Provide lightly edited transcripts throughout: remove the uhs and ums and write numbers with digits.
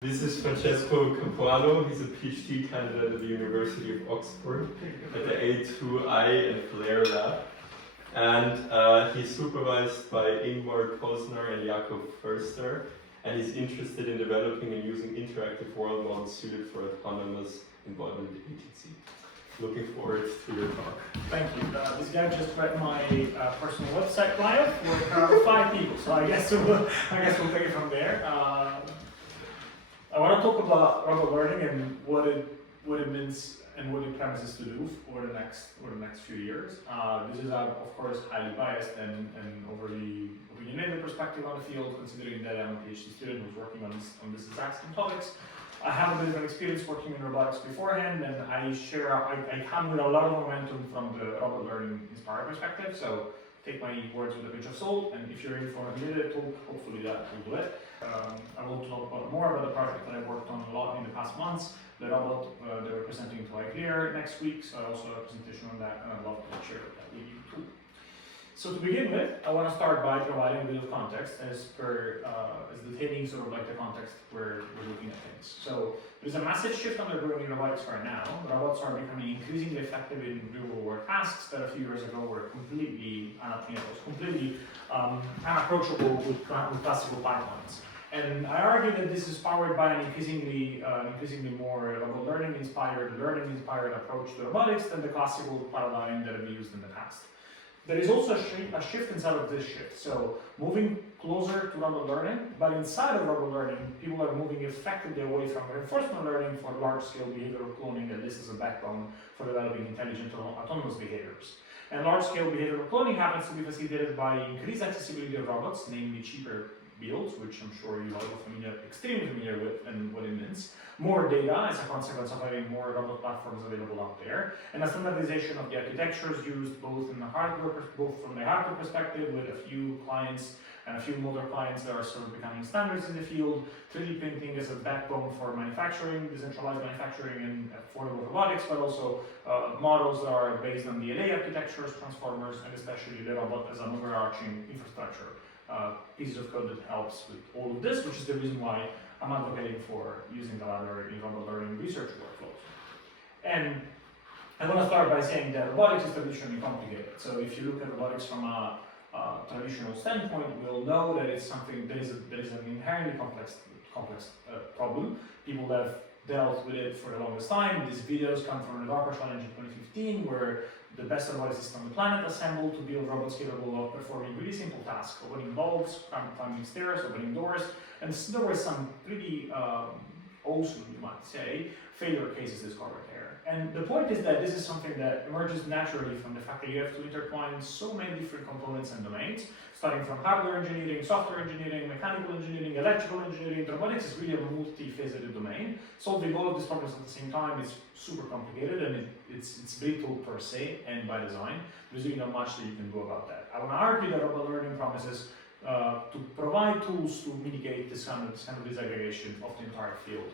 This is Francesco Capuano. He's a PhD candidate at the University of Oxford at the A2I and Flare Lab. And he's supervised by Ingmar Posner and Jakob Förster. And he's interested in developing and using interactive world models suited for autonomous embodiment agency. Looking forward to your talk. Thank you. This guy just read my personal website bio for 5 people, so I guess we'll take it from there. I want to talk about robot learning and what it means and what it promises to do over the next few years. This is of course highly biased and overly opinionated perspective on the field, considering that I'm a PhD student who's working on this exact same topics. I have a bit of an experience working in robotics beforehand, and I come with a lot of momentum from the robot learning inspired perspective. So take my words with a pinch of salt, and if you're in for a related talk, hopefully that will do it. I will talk more about the project that I worked on a lot in the past months. The robot that we're presenting to ICLR next week, so I also have a presentation on that, and I'd love to share that with you too. So to begin with, I want to start by providing a bit of context as detailing sort of like the context where we're looking at things. So there's a massive shift undergoing in robotics right now. Robots are becoming increasingly effective in real-world tasks that a few years ago were completely unapproachable with classical pipelines. And I argue that this is powered by an increasingly more robot learning-inspired approach to robotics than the classical paradigm that we used in the past. There is also a shift inside of this shift. So moving closer to robot learning, but inside of robot learning, people are moving effectively away from reinforcement learning for large-scale behavioral cloning, and this is a backbone for developing intelligent autonomous behaviors. And large-scale behavioral cloning happens to be facilitated by increased accessibility of robots, namely cheaper builds, which I'm sure you are extremely familiar with and what it means. More data as a consequence of having more robot platforms available out there, and a standardization of the architectures used both from the hardware perspective, with a few clients and a few motor clients that are sort of becoming standards in the field. 3D printing as a backbone for manufacturing, decentralized manufacturing and affordable robotics, but also models that are based on DLA architectures, transformers, and especially the robot as an overarching infrastructure. Pieces of code that helps with all of this, which is the reason why I'm advocating for using the library in robot learning research workflows. And I want to start by saying that robotics is traditionally complicated. So if you look at robotics from a traditional standpoint, we'll know that it's something that is an inherently complex problem. People have dealt with it for the longest time. These videos come from the ORCA Challenge in 2015, where the best roboticists on the planet assembled to build robots capable of performing really simple tasks: opening bulbs, climbing stairs, opening doors, and there were some pretty awesome, you might say, failure cases discovered there. And the point is that this is something that emerges naturally from the fact that you have to intertwine so many different components and domains, starting from hardware engineering, software engineering, mechanical engineering, electrical engineering. Robotics is really a multi-faceted domain. Solving all of these problems at the same time is super complicated, and it's brittle per se and by design. There's really not much that you can do about that. I want to argue that robot learning promises to provide tools to mitigate this kind of disaggregation of the entire field.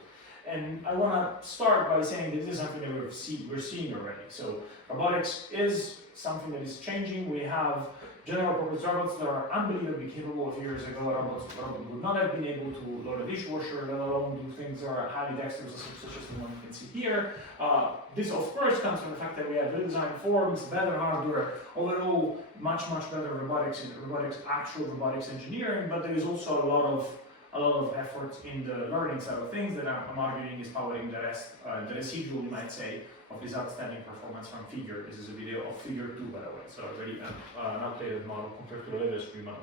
And I want to start by saying this is something that we're seeing already. So robotics is something that is changing. We have general purpose robots that are unbelievably capable. A few years ago, a robot would not have been able to load a dishwasher, let alone do things that are highly dexterous, such as the one you can see here. This, of course, comes from the fact that we have redesigned forms, better hardware, overall much better actual robotics engineering. But there is also a lot of efforts in the learning side of things that I'm arguing is powering the rest, the residual, you might say, of this outstanding performance from Figure. This is a video of Figure 2, by the way, so already an outdated model compared to the latest humanoid.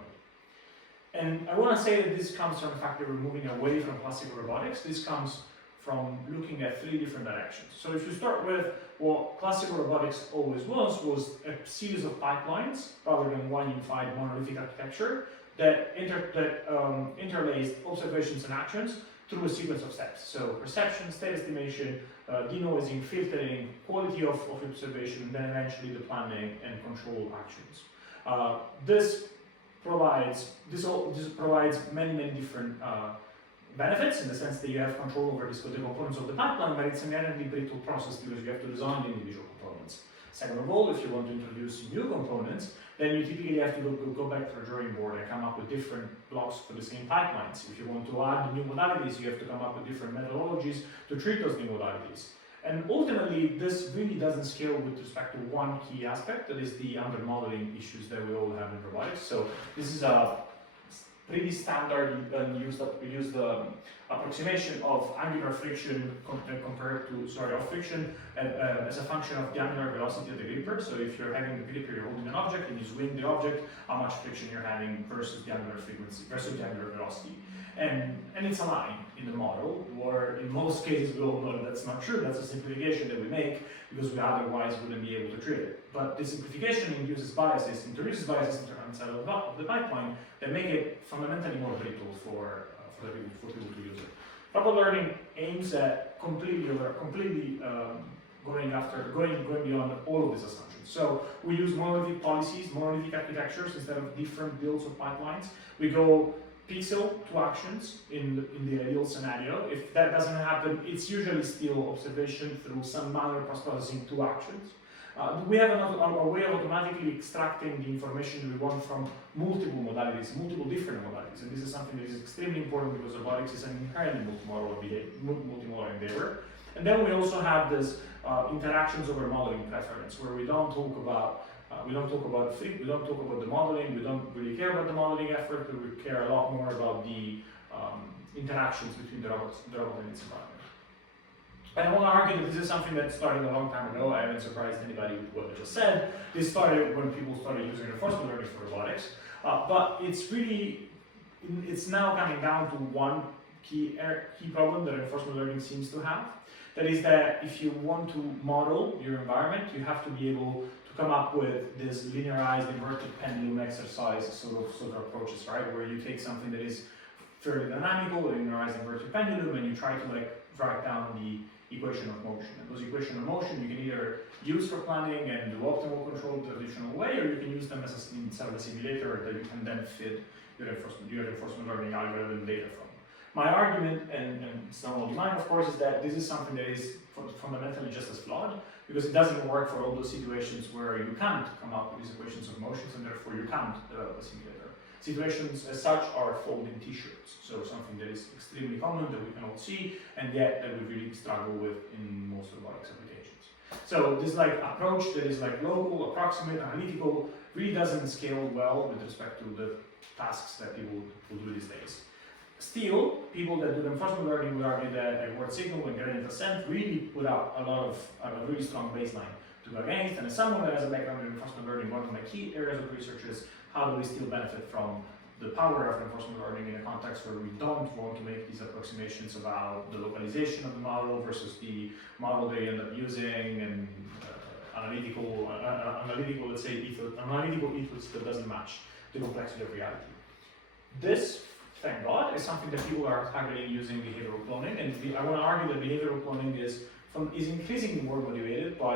And I want to say that this comes from the fact that we're moving away from classical robotics. This comes from looking at 3 different directions. So if you start with what classical robotics always was a series of pipelines rather than one unified monolithic architecture that interlaced observations and actions through a sequence of steps. So perception, state estimation, denoising, filtering, quality of observation, and then eventually the planning and control actions. This provides many different benefits in the sense that you have control over the components of the pipeline, but it's an inherently brittle process because you have to design the individual components. Second of all, if you want to introduce new components, then you typically have to go back to the drawing board and come up with different blocks for the same pipelines. If you want to add new modalities, you have to come up with different methodologies to treat those new modalities. And ultimately, this really doesn't scale with respect to one key aspect, that is the under-modeling issues that we all have in robotics. So this is a pretty standard used approximation of angular friction compared to, of friction as a function of the angular velocity of the gripper. So if you're having the gripper, you're holding an object and you swing the object, how much friction you're having versus the angular frequency, versus the angular velocity. And it's a line in the model, where in most cases we all know that that's not true. That's a simplification that we make because we otherwise wouldn't be able to treat it. But this simplification introduces biases inside of the pipeline that make it fundamentally more brittle for people to use it. Robot learning aims at completely going beyond all of these assumptions. So we use monolithic policies, monolithic architectures instead of different builds of pipelines. We go pixel to actions in the ideal scenario. If that doesn't happen, it's usually still observation through some minor post-processing to actions. We have a way of automatically extracting the information we want from multiple modalities, multiple different modalities. And this is something that is extremely important because robotics is an inherently multimodal endeavor. And then we also have this interactions over modeling preference, where we don't talk about the modeling. We don't really care about the modeling effort, but we care a lot more about the interactions between the robot and its environment. And I want to argue that this is something that started a long time ago. I haven't surprised anybody with what I just said. This started when people started using reinforcement learning for robotics, but it's now coming down to one key problem that reinforcement learning seems to have. That is that if you want to model your environment, you have to be able to come up with this linearized inverted pendulum exercise sort of approaches, right? Where you take something that is fairly dynamical, a linearized inverted pendulum, and you try to write down the equation of motion. And those equations of motion you can either use for planning and do optimal control the traditional way, or you can use them as inside of a simulator that you can then feed your reinforcement learning algorithm data from. My argument, and it's not only mine of course, is that this is something that is fundamentally just as flawed, because it doesn't work for all those situations where you can't come up with these equations of motions, and therefore you can't develop a simulator. Situations as such are folding t-shirts, so something that is extremely common that we can all see, and yet that we really struggle with in most robotics applications. So this approach that is local, approximate, analytical, really doesn't scale well with respect to the tasks that people will do these days. Still, people that do reinforcement learning would argue that a word signal and gradient ascent really put up a really strong baseline to go against. And as someone that has a background in reinforcement learning, one of my key areas of research is how do we still benefit from the power of reinforcement learning in a context where we don't want to make these approximations about the localization of the model versus the model they end up using, and analytical ethos that doesn't match the complexity of reality. This, thank God, is something that people are tackling using behavioral cloning, and I want to argue that behavioral cloning is increasingly more motivated by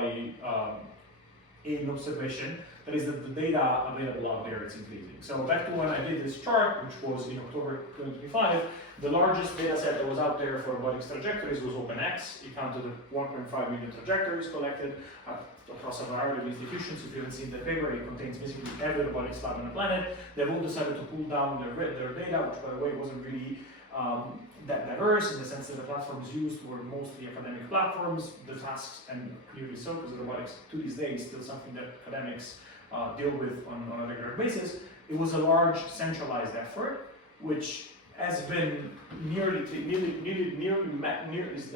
an observation that is that the data available out there is increasing. So back to when I did this chart, which was in October 2025, the largest data set that was out there for robotics trajectories was OpenX. It counted 1.5 million trajectories collected across a variety of institutions. If you haven't seen that paper, it contains basically every robotics lab on the planet. They've all decided to pull down their data, which by the way wasn't really that diverse in the sense that the platforms used were mostly academic platforms. The tasks, and clearly so, because robotics to this day is still something that academics deal with on a regular basis. It was a large centralized effort, which has been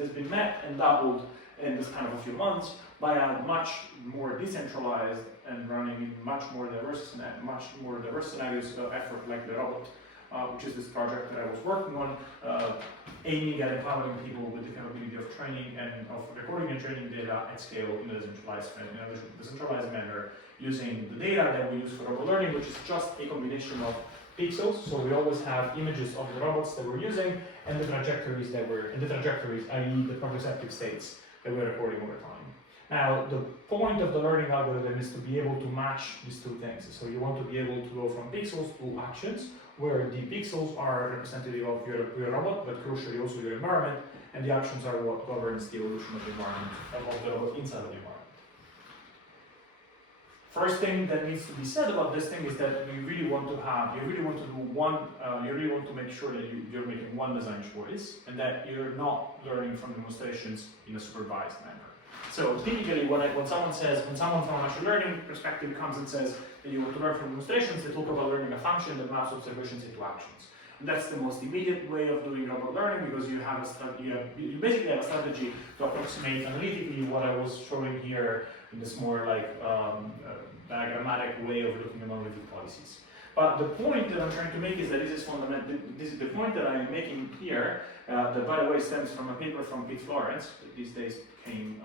has been met and doubled in this kind of a few months by a much more decentralized and running in much more diverse scenarios effort like the robot, which is this project that I was working on, aiming at empowering people with the capability of training and of recording and training data at scale in a decentralized manner, using the data that we use for robot learning, which is just a combination of pixels. So we always have images of the robots that we're using and the trajectories i.e. the proprioceptive states that we're recording over time. Now, the point of the learning algorithm is to be able to match these two things. So you want to be able to go from pixels to actions, where the pixels are representative of your robot, but crucially also your environment, and the actions are what governs the evolution of the environment, of the robot inside of the environment. First thing that needs to be said about this thing is that you really want to make sure that you're making one design choice and that you're not learning from demonstrations in a supervised manner. So typically when someone from a machine learning perspective comes and says that you want to learn from demonstrations, they talk about learning a function that maps observations into actions. And that's the most immediate way of doing robot learning because you basically have a strategy to approximate analytically what I was showing here in this more like diagrammatic way of looking at monolithic policies. But the point that I'm trying to make is that this is fundamental. This is the point that I'm making here. That, by the way, stems from a paper from Pete Florence. That these days came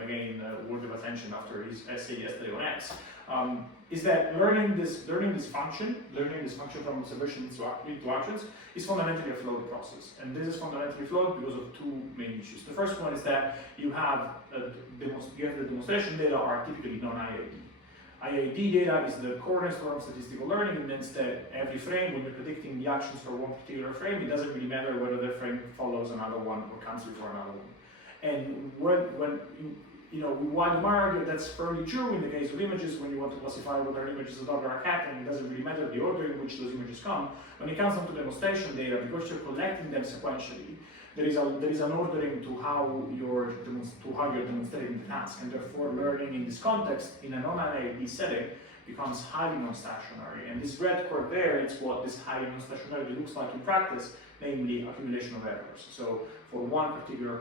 again worthy of attention after his essay yesterday on X. Is that learning this function from observation into actions is fundamentally a flawed process. And this is fundamentally flawed because of two main issues. The first one is that you have the demonstration data are typically non-IID. IID data is the cornerstone of statistical learning. It means that every frame, when you're predicting the actions for one particular frame, it doesn't really matter whether the frame follows another one or comes before another one. And while you might argue that's fairly true in the case of images, when you want to classify whether an image is a dog or a cat, and it doesn't really matter the order in which those images come, when it comes down to demonstration data, because you're collecting them sequentially, there is an ordering to how you're demonstrating the task, and therefore learning in this context, in a non-IID setting, becomes highly non-stationary. And this red curve there, it's what this highly non-stationarity looks like in practice, namely accumulation of errors. So for one particular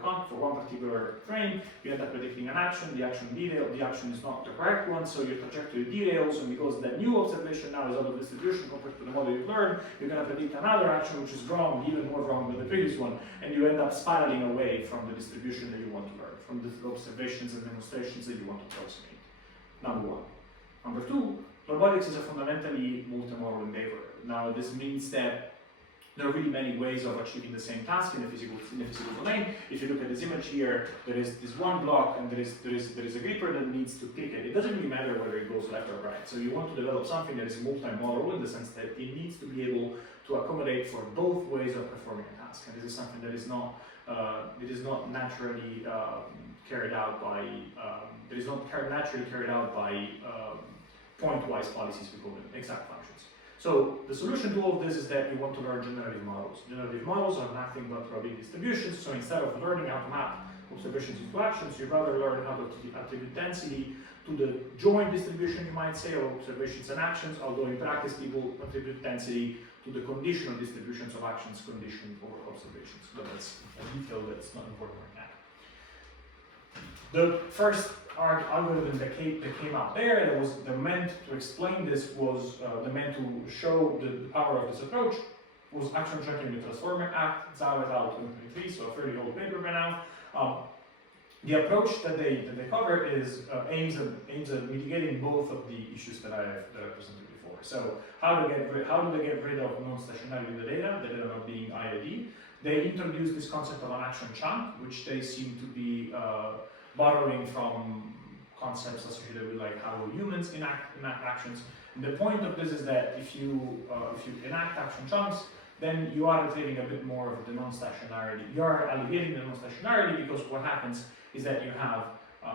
frame, you end up predicting an action, the action is not the correct one, so your trajectory derails, and because the new observation now is out of distribution compared to the model you've learned, you're going to predict another action which is wrong, even more wrong than the previous one, and you end up spiraling away from the distribution that you want to learn, from the observations and demonstrations that you want to approximate. Number one. Number two, robotics is a fundamentally multimodal endeavor. Now this means that there are really many ways of achieving the same task in the physical domain. If you look at this image here, there is this one block and there is a gripper that needs to click it. It doesn't really matter whether it goes left or right. So you want to develop something that is multimodal in the sense that it needs to be able to accommodate for both ways of performing a task. And this is something that is not naturally carried out by point-wise policies, we call them exact functions. So the solution to all of this is that you want to learn generative models. Generative models are nothing but probability distributions, so instead of learning how to map observations into actions, you rather learn how to attribute density to the joint distribution, you might say, of observations and actions, although in practice people attribute density to the conditional distributions of actions conditioned over observations. But that's a detail that's not important right now. The first algorithm that came out there that was meant to explain this was meant to show the power of this approach was action tracking the transformer act, Zhao et al. 2023, so a fairly old paper by now. The approach that they cover is aims at mitigating both of the issues that I presented before. So how do they get rid of non-stationarity in the data not being IID? They introduced this concept of an action chunk, which they seem to be borrowing from concepts associated with like how humans enact actions. And the point of this is that if you enact action chunks, then you are retrieving a bit more of the non-stationarity. You are alleviating the non-stationarity because what happens is that you have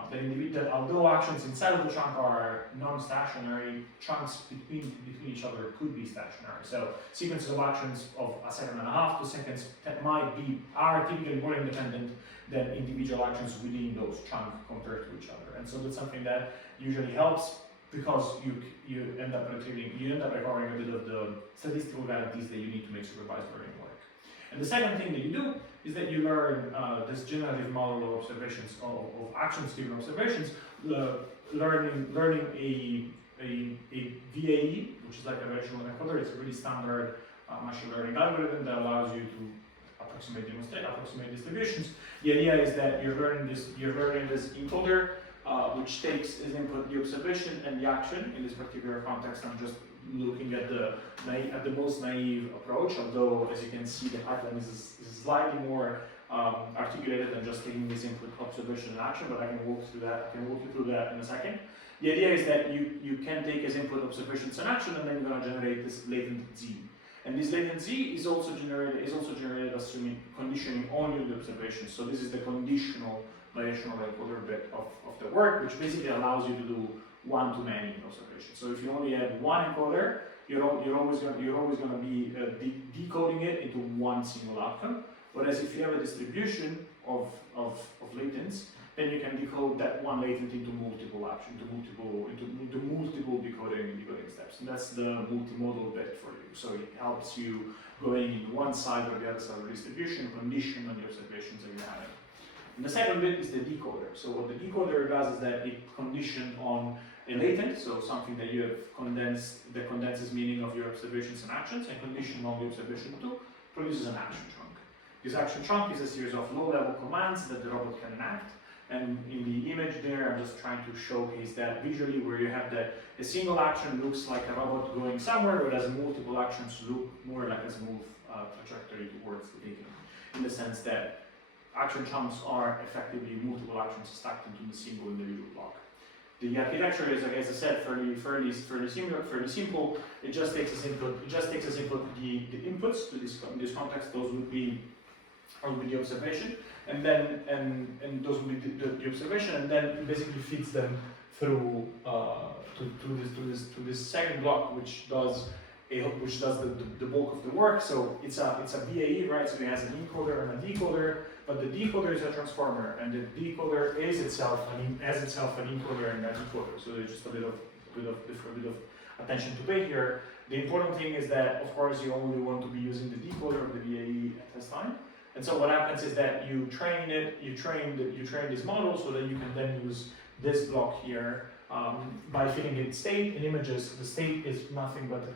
that although actions inside of the chunk are non-stationary, chunks between each other could be stationary. So sequences of actions of 1.5 seconds, 2 seconds that are typically more independent than individual actions within those chunks compared to each other. And so that's something that usually helps because you end up recovering a bit of the statistical guarantees that you need to make supervised learning work. And the second thing that you do is that you learn this generative model of observations, of actions-driven observations, learning a VAE, which is like a relational encoder. It's a really standard machine learning algorithm that allows you to approximate distributions. The idea is that you're learning this encoder, which takes as input the observation and the action. In this particular context, I'm just looking at the most naive approach, although as you can see the pipeline is slightly more articulated than just taking this input observation and action, but I can walk you through that in a second. The idea is that you can take as input observations and action, and then you're going to generate this latent Z. And this latent Z is also generated assuming conditioning only the observations. So this is the conditional variational encoder bit of the work, which basically allows you to do one-to-many observation. So if you only have one encoder, you're always going to be decoding it into one single outcome. Whereas if you have a distribution of latents, then you can decode that one latent into multiple decoding steps, and that's the multimodal bit for you. So it helps you going in one side or the other side of the distribution, condition on the observations that you're having. And the second bit is the decoder. So what the decoder does is that it conditions on a latent, so something that you have condensed, that condenses meaning of your observations and actions, and condition on the observation too, produces an action trunk. This action trunk is a series of low-level commands that the robot can enact. And in the image there, I'm just trying to showcase that visually, where you have that a single action looks like a robot going somewhere, whereas multiple actions look more like a smooth trajectory towards the beginning, in the sense that action chunks are effectively multiple actions stacked into the single individual block. The architecture is, like, as I said, fairly simple. It just takes as input. The inputs to in this context. Those would be the observation, and then those will be the observation, and then it basically feeds them through to this second block, which does the bulk of the work. So it's a VAE, right? So it has an encoder and a decoder, but the decoder is a transformer, and the decoder is itself an encoder and a decoder. So there's just a bit of attention to pay here. The important thing is that, of course, you only want to be using the decoder of the VAE at this time. And so what happens is that you train this model so that you can then use this block here by feeding it state and images. The state is nothing but the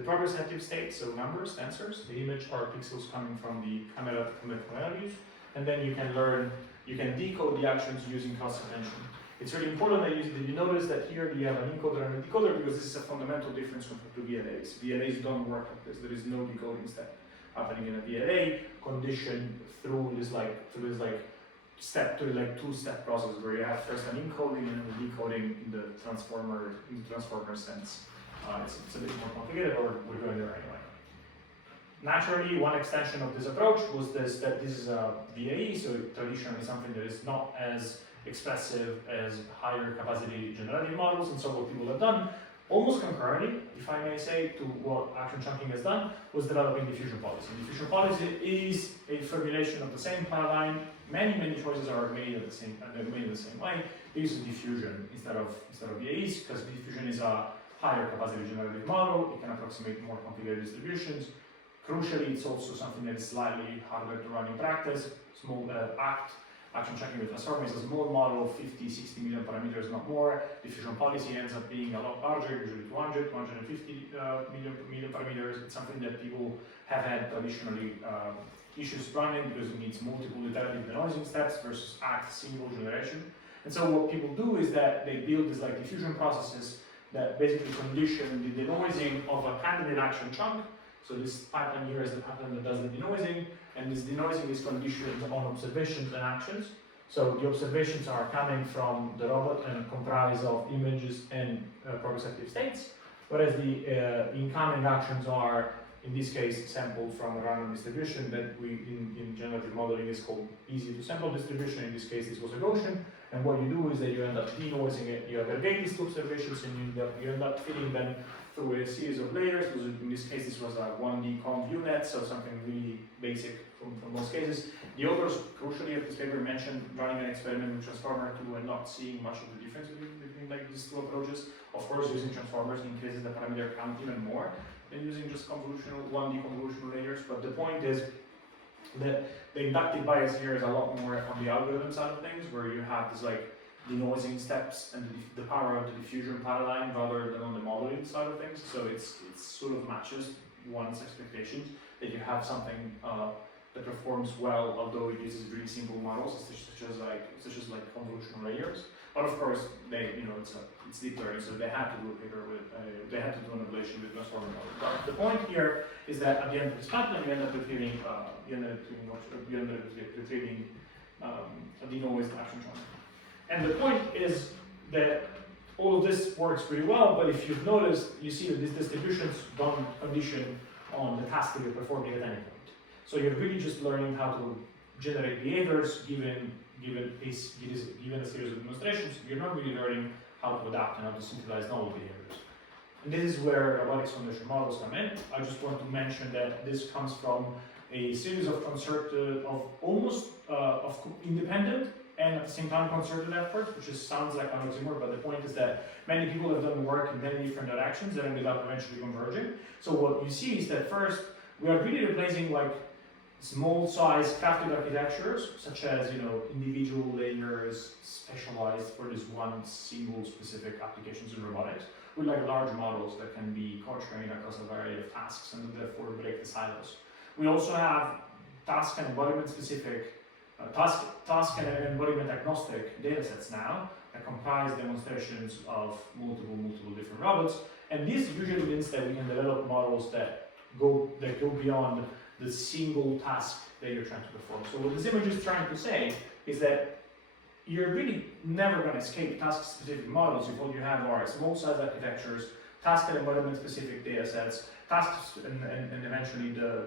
progressive state, so numbers, tensors. The image are pixels coming from the camera values, and then you can decode the actions using cross attention. It's really important that you notice that here you have an encoder and a decoder, because this is a fundamental difference compared to VLAs. VLAs don't work like this. There is no decoding step happening in a VLA, conditioned through this two-step process where you have first an encoding and then a decoding in the transformer sense. It's a bit more complicated, or we're going there anyway. Naturally, one extension of this approach was that this is a VAE, so traditionally something that is not as expressive as higher capacity generative models, and so what people have done, almost concurrently, if I may say, to what action chunking has done, was developing diffusion policy. Diffusion policy is a formulation of the same paradigm. Many choices are made in the same way. They use diffusion instead of VAEs, because diffusion is a higher capacity generative model. It can approximate more complicated distributions. Crucially, it's also something that is slightly harder to run in practice. Action checking with transformer is a small model of 50, 60 million parameters, not more. Diffusion policy ends up being a lot larger, usually 200, 250 million parameters. It's something that people have had traditionally issues running because it needs multiple iterative denoising steps versus single generation. And so what people do is that they build these diffusion processes that basically condition the denoising of a candidate action chunk. So this pipeline here is the pipeline that does the denoising, and this denoising is conditioned on observations and actions. So the observations are coming from the robot and comprise of images and progressive states, whereas the incoming actions are, in this case, sampled from a random distribution that we, in generative modeling, is called easy to sample distribution. In this case, this was a Gaussian. And what you do is that you end up denoising it, you aggregate these two observations, and you end up feeding them through a series of layers. In this case, this was a 1D conv UNet, so something really basic from most cases. The authors, crucially, of this paper mentioned running an experiment with Transformer 2 and not seeing much of the difference between these two approaches. Of course, using transformers increases the parameter count even more than using just 1D convolutional layers. But the point is that the inductive bias here is a lot more on the algorithm side of things, where you have this denoising steps and the power of the diffusion paradigm rather than on the modeling side of things. So it sort of matches one's expectations that you have something that performs well, although it uses really simple models such as convolutional layers. But of course, it's deep learning, so they had to do an ablation with transformer models. But the point here is that at the end of this pipeline, you end up retrieving a denoised action chunk. And the point is that all of this works pretty well, but if you've noticed, you see that these distributions don't condition on the task that you're performing at any point. So you're really just learning how to generate behaviors given a series of demonstrations. You're not really learning how to adapt and how to synthesize novel behaviors. And this is where robotics foundation models come in. I just want to mention that this comes from a series of concerted, of almost independent and at the same time concerted efforts, which sounds like an oxymoron, but the point is that many people have done work in many different directions that ended up eventually converging. So what you see is that first, we are really replacing like small size crafted architectures, such as individual layers specialized for this one single specific applications in robotics, with like large models that can be co-trained across a variety of tasks and therefore break the silos. We also have task and embodiment specific, task and embodiment agnostic datasets now that comprise demonstrations of multiple different robots, and this usually means that we can develop models that go beyond the single task that you're trying to perform. So what this image is trying to say is that you're really never going to escape task-specific models if all you have are small-size architectures, task and embodiment-specific datasets, tasks, and eventually the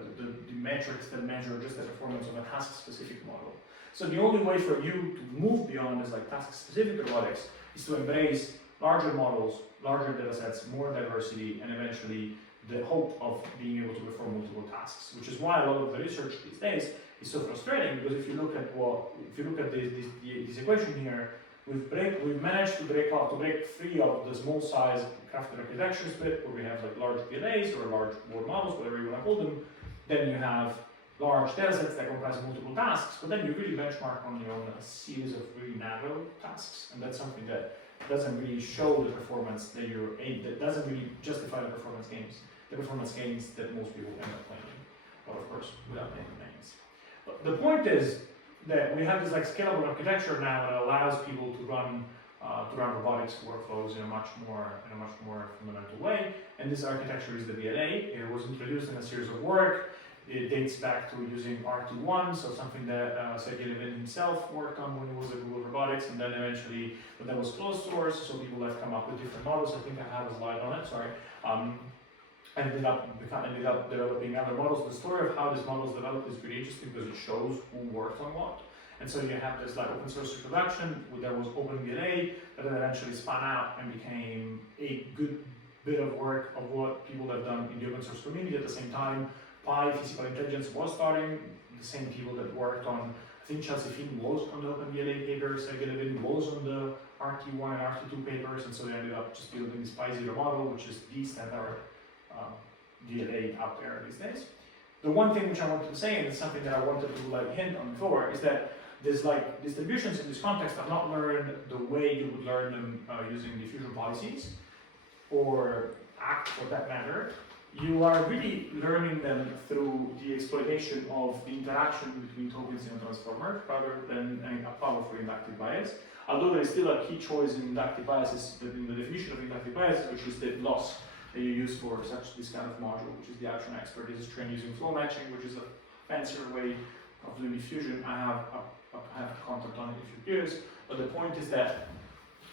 metrics that measure just the performance of a task-specific model. So the only way for you to move beyond this like task-specific robotics is to embrace larger models, larger datasets, more diversity, and eventually the hope of being able to perform multiple tasks. Which is why a lot of the research these days is so frustrating, because if you look at this equation here, we've managed to break free of the small size crafted architecture split, where we have like large PLAs or large board models, whatever you want to call them. Then you have large datasets that comprise multiple tasks, but then you really benchmark only on a series of really narrow tasks, and that's something that doesn't really show the performance that doesn't really justify the performance gains that most people end up claiming, but of course without naming names. But the point is that we have this like scalable architecture now that allows people to run robotics workflows in a much more fundamental way, and this architecture is the VLA. It was introduced in a series of work. It dates back to using RT1, so something that Sergey Levin himself worked on when he was at Google Robotics, and then eventually, but that was closed source, so people have come up with different models. I think I have a slide on it, sorry. Ended up developing other models. The story of how these models developed is really interesting because it shows who worked on what. And so you have this like open source introduction, there was OpenVLA, that then eventually spun out and became a good bit of work of what people have done in the open source community. At the same time, Pi Physical Intelligence was starting, the same people that worked on, I think Chelsea Finn was on the OpenVLA papers, Sergey Levin was on the RT1 and RT2 papers, and so they ended up just building this Pi0 model, which is the standard VLA out there these days. The one thing which I wanted to say, and it's something that I wanted to like hint on before, is that there's like distributions in this context are not learned the way you would learn them using diffusion policies, or ACT for that matter. You are really learning them through the exploitation of the interaction between tokens in a transformer rather than a powerful inductive bias. Although there is still a key choice in inductive biases, in the definition of inductive biases, which is the loss that you use for this kind of module, which is the action expert. This is trained using flow matching, which is a fancier way of doing diffusion. I have content on it if you're curious, but the point is that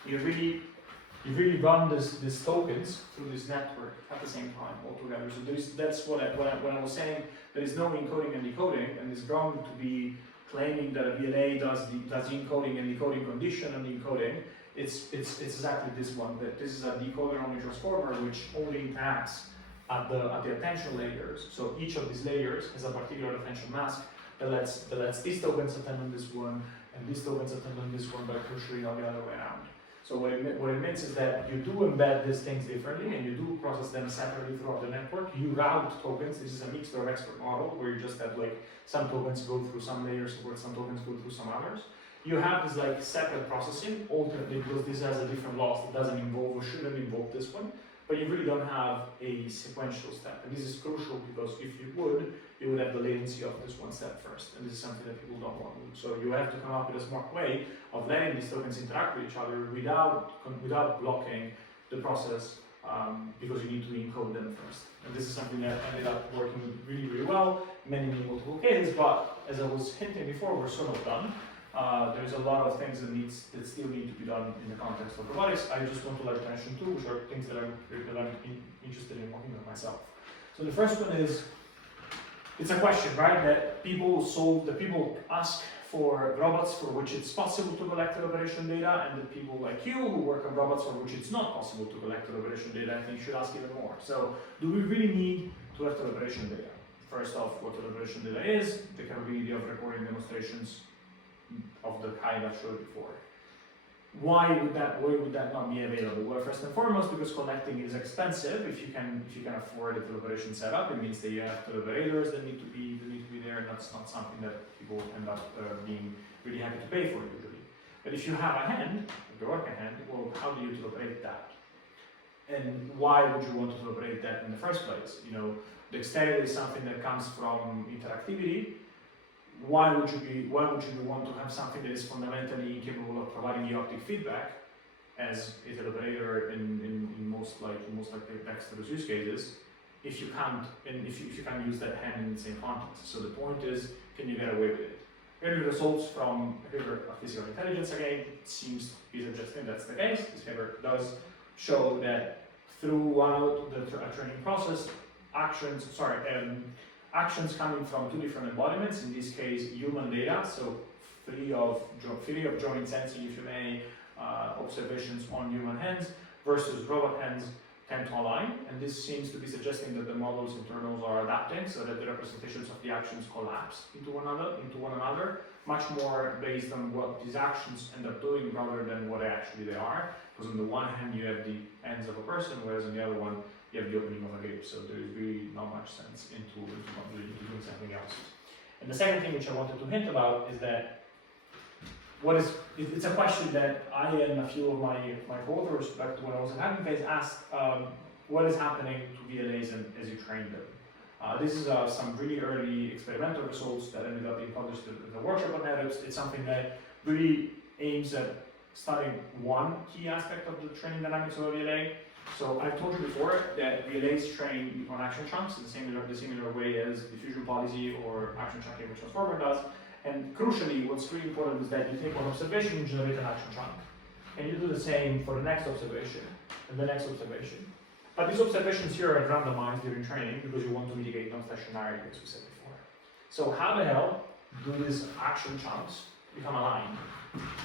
you really run these tokens through this network at the same time altogether. So that's what I was saying. There is no encoding and decoding, and it's wrong to be claiming that a VLA does the encoding and decoding condition and the encoding. It's exactly this one. That this is a decoder-only transformer which only interacts at the attention layers. So each of these layers has a particular attention mask that lets these tokens attend on this one and these tokens attend on this one, but crucially not the other way around. So what it means is that you do embed these things differently and you do process them separately throughout the network. You route tokens. This is a mixed or expert model where you just have like some tokens go through some layers or some tokens go through some others. You have this like separate processing, alternately, because this has a different loss that doesn't involve or shouldn't involve this one, but you really don't have a sequential step. And this is crucial because if you would have the latency of this one step first, and this is something that people don't want to do. So you have to come up with a smart way of letting these tokens interact with each other without blocking the process, because you need to encode them first. And this is something that ended up working really, really well, many multiple cases, but as I was hinting before, we're sort of done. There's a lot of things that still need to be done in the context of robotics. I just want to like mention two, which are things that I'm interested in working on myself. So the first one is, it's a question, right, that people ask for robots for which it's possible to collect calibration data, and the people like you who work on robots for which it's not possible to collect calibration data, I think should ask even more. So, do we really need to have calibration data? First off, what calibration data is, the capability of recording demonstrations of the kind I showed before. Why would that not be available? Well, first and foremost, because collecting is expensive. If you can afford a calibration setup, it means that you have calibrators that need to be there, and that's not something that people end up being really happy to pay for usually. But if you have a hand, like the ORCA hand, well, how do you calibrate that? And why would you want to calibrate that in the first place? You know, dexterity is something that comes from interactivity. Why would you want to have something that is fundamentally incapable of providing you optic feedback as a calibrator in most like dexterous use cases if you can't use that hand in the same context? So the point is, can you get away with it? Early results from a paper of physical intelligence again seems to be suggesting that's the case. This paper does show that throughout the training process, actions coming from two different embodiments, in this case human data, so free of joint sensing, if you may, observations on human hands versus robot hands tend to align, and this seems to be suggesting that the model's internals are adapting so that the representations of the actions collapse into one another, much more based on what these actions end up doing rather than what actually they are. Because on the one hand you have the ends of a person, whereas on the other one you have the opening of a grip, so there is really not much sense into doing something else. And the second thing which I wanted to hint about is that it's a question that I and a few of my co-authors back to when I was at Happy Face asked, what is happening to VLAs as you train them? This is some really early experimental results that ended up being published in the workshop on NetApps. It's something that really aims at studying one key aspect of the training dynamics of a VLA. So I've told you before that VLAs train on action chunks in the similar way as diffusion policy or action chunking, which transformer does. And crucially, what's really important is that you take one observation and generate an action chunk. And you do the same for the next observation and the next observation. But these observations here are randomized during training because you want to mitigate non-stationarity, as we said before. So how the hell do these action chunks become aligned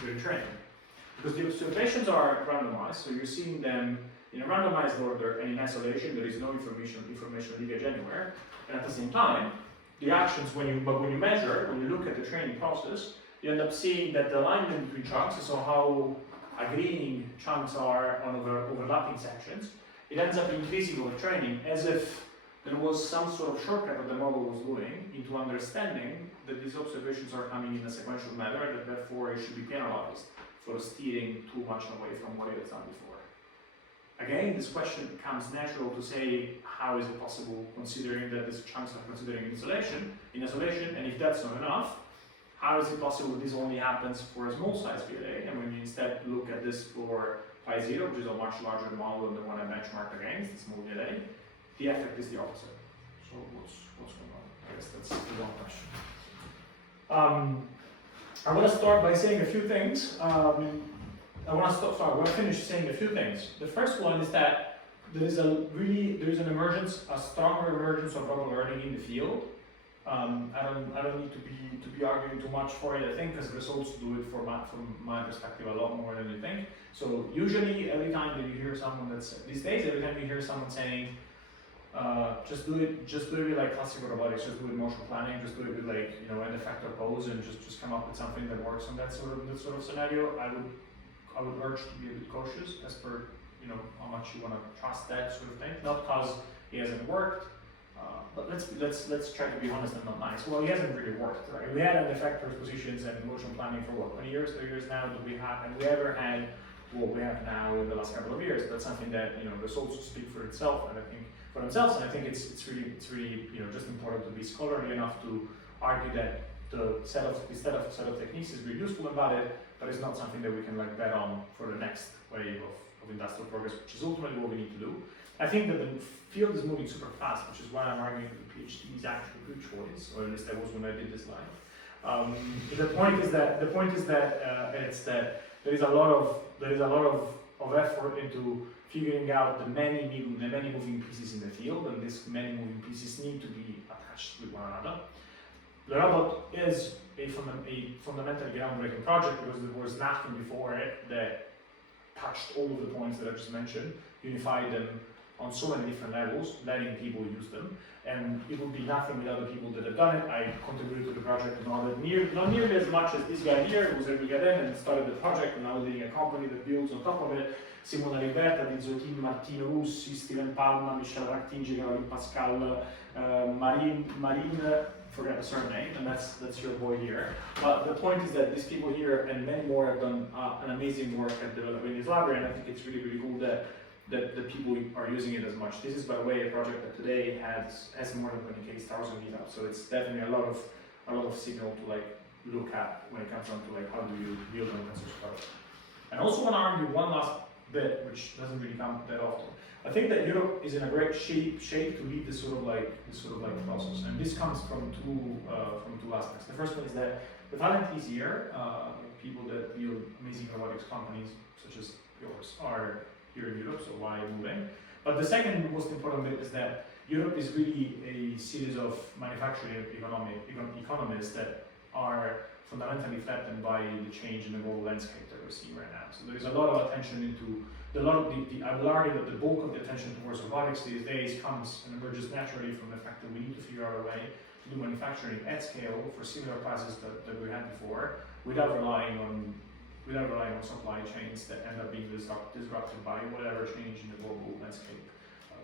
during training? Because the observations are randomized, so you're seeing them in a randomized order and in isolation. There is no information leakage anywhere. And at the same time, the actions, when you look at the training process, you end up seeing that the alignment between chunks, so how agreeing chunks are on overlapping sections, it ends up increasing over training, as if there was some sort of shortcut that the model was doing into understanding that these observations are coming in a sequential manner, and that therefore it should be penalized for steering too much away from what it has done before. Again, this question becomes natural to say, how is it possible, considering that these chunks are considering in isolation, and if that's not enough, how is it possible this only happens for a small size VLA, and when you instead look at this for Pi0, which is a much larger model than the one I benchmarked against, the small VLA, the effect is the opposite. So what's going on? I guess that's the one question. I want to start by saying a few things. I want to finish saying a few things. The first one is that there is a stronger emergence of robot learning in the field. I don't need to be arguing too much for it, I think, because results do it from my perspective a lot more than you think. So usually every time that you hear someone these days, every time you hear someone saying, just do it like classical robotics, just do it motion planning, just do it with like, end effector pose, and just come up with something that works on that sort of scenario. I would urge to be a bit cautious as per how much you want to trust that sort of thing. Not because it hasn't worked, but let's try to be honest and not nice. Well, it hasn't really worked, right? We had end effectors positions and motion planning for what, 20 years, 30 years now? And we ever had what we have now in the last couple of years? That's something that results speak for itself, and I think for themselves. And I think it's really just important to be scholarly enough to argue that the set of techniques is really useful about it, but it's not something that we can bet on for the next wave of industrial progress, which is ultimately what we need to do. I think that the field is moving super fast, which is why I'm arguing that the PhD is actually a good choice, or at least that was when I did this line. The point is that there is a lot of effort into figuring out the many moving pieces in the field, and these many moving pieces need to be attached with one another. The robot is a fundamentally groundbreaking project because there was nothing before it that touched all of the points that I just mentioned, unified them on so many different levels, letting people use them. And it would be nothing without the people that have done it. I contributed to the project not nearly as much as this guy here, who was able to get in and started the project, and now leading a company that builds on top of it. Simona Liberta, Di Zotin, Martino Russi, Steven Palma, Michel Artingi, Caroline Pascal, Marine, forget the surname, and that's your boy here. But the point is that these people here and many more have done an amazing work at developing this library, and I think it's really, really cool that the people are using it as much. This is, by the way, a project that today has more than 20,000 meetups, so it's definitely a lot of signal to like look at when it comes down to like how do you build an open source project. And I also want to argue one last bit, which doesn't really come that often. I think that Europe is in a great shape to lead this sort of like process, and this comes from two aspects. The first one is that the talent is here. People that build amazing robotics companies such as yours are here in Europe, so why moving? But the second most important bit is that Europe is really a series of manufacturing economies that are fundamentally threatened by the change in the global landscape that we're seeing right now. So there is a lot of attention into I will argue that the bulk of the attention towards robotics these days comes and emerges naturally from the fact that we need to figure out a way to do manufacturing at scale for similar prices that we had before, without relying on supply chains that end up being disrupted by whatever change in the global landscape,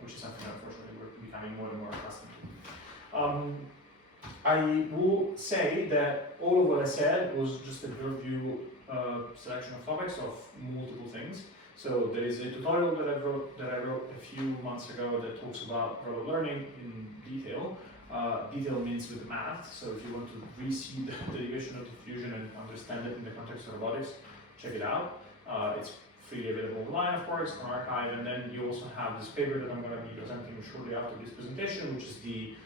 which is something unfortunately we're becoming more and more accustomed to. I will say that all of what I said was just a purview selection of topics of multiple things. So there is a tutorial that I wrote a few months ago that talks about robot learning in detail. Detail means with math, so if you want to re-see the derivation of diffusion and understand it in the context of robotics, check it out. It's freely available online, of course, on archive, and then you also have this paper that I'm going to be presenting shortly after this presentation, which is the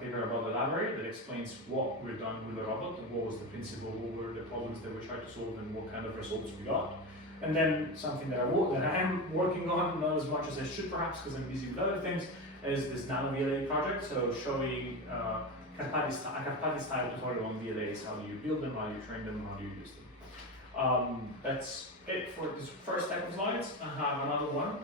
paper about the library that explains what we've done with the robot and what was the principle, what were the problems that we tried to solve, and what kind of results we got. And then something that I am working on, not as much as I should perhaps because I'm busy with other things, is this nano VLA project. So showing a Carpati-style tutorial on VLAs. How do you build them, how do you train them, how do you use them. That's it for this first type of slides. I have another one.